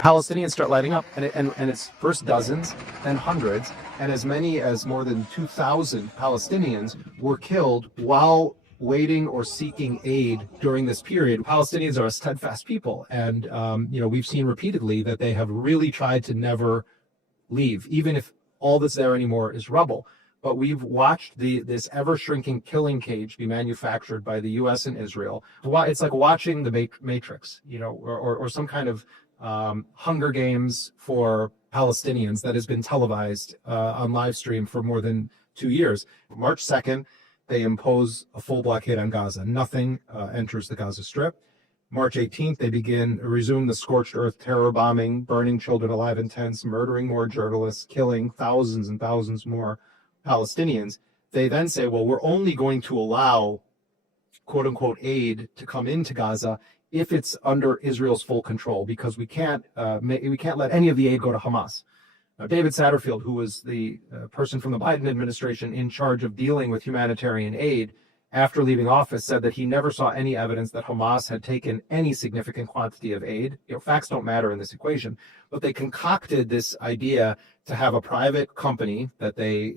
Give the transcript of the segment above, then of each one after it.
Palestinians start lighting up, and it's first dozens, then hundreds, and as many as more than 2,000 Palestinians were killed while waiting or seeking aid during this period. Palestinians are a steadfast people, and we've seen repeatedly that they have really tried to never leave, even if all that's there anymore is rubble. But we've watched this ever-shrinking killing cage be manufactured by the U.S. and Israel. It's like watching the Matrix, or some kind of Hunger Games for Palestinians that has been televised on live stream for more than 2 years. March 2nd, they impose a full blockade on Gaza. Nothing enters the Gaza Strip. March 18th, they resume the scorched earth terror bombing, burning children alive in tents, murdering more journalists, killing thousands and thousands more Palestinians. They then say, well, we're only going to allow quote unquote aid to come into Gaza if it's under Israel's full control, because we can't let any of the aid go to Hamas. Now, David Satterfield, who was the person from the Biden administration in charge of dealing with humanitarian aid, after leaving office, said that he never saw any evidence that Hamas had taken any significant quantity of aid. Facts don't matter in this equation, but they concocted this idea to have a private company that they,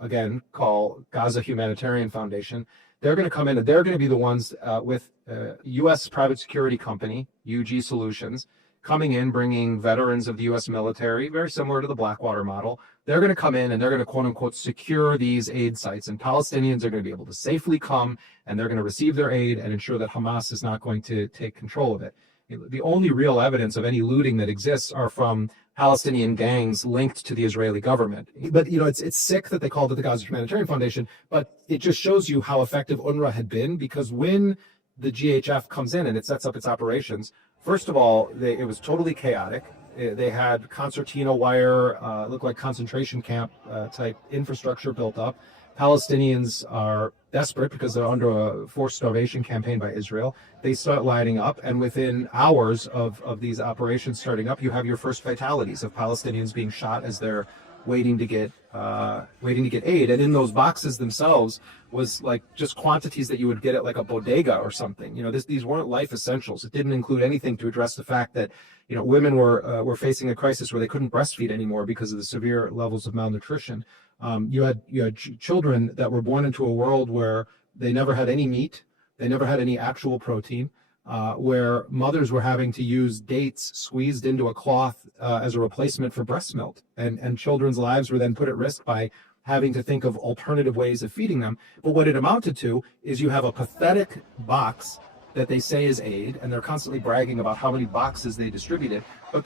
again, call Gaza Humanitarian Foundation. They're going to come in and they're going to be the ones with U.S. private security company, UG Solutions, coming in, bringing veterans of the U.S. military, very similar to the Blackwater model. They're going to come in and they're going to, quote unquote, secure these aid sites. And Palestinians are going to be able to safely come and they're going to receive their aid and ensure that Hamas is not going to take control of it. The only real evidence of any looting that exists are from Palestinian gangs linked to the Israeli government. But, it's sick that they called it the Gaza Humanitarian Foundation, but it just shows you how effective UNRWA had been, because when the GHF comes in and it sets up its operations, first of all, it was totally chaotic. They had concertina wire, looked like concentration camp type infrastructure built up. Palestinians are desperate because they're under a forced starvation campaign by Israel. They start lining up, and within hours of these operations starting up, you have your first fatalities of Palestinians being shot as they're waiting to get aid. And in those boxes themselves was like just quantities that you would get at like a bodega or something. These weren't life essentials. It didn't include anything to address the fact that women were facing a crisis where they couldn't breastfeed anymore because of the severe levels of malnutrition. You had children that were born into a world where they never had any meat, they never had any actual protein, where mothers were having to use dates squeezed into a cloth as a replacement for breast milk, and children's lives were then put at risk by having to think of alternative ways of feeding them. But what it amounted to is you have a pathetic box that they say is aid, and they're constantly bragging about how many boxes they distributed, but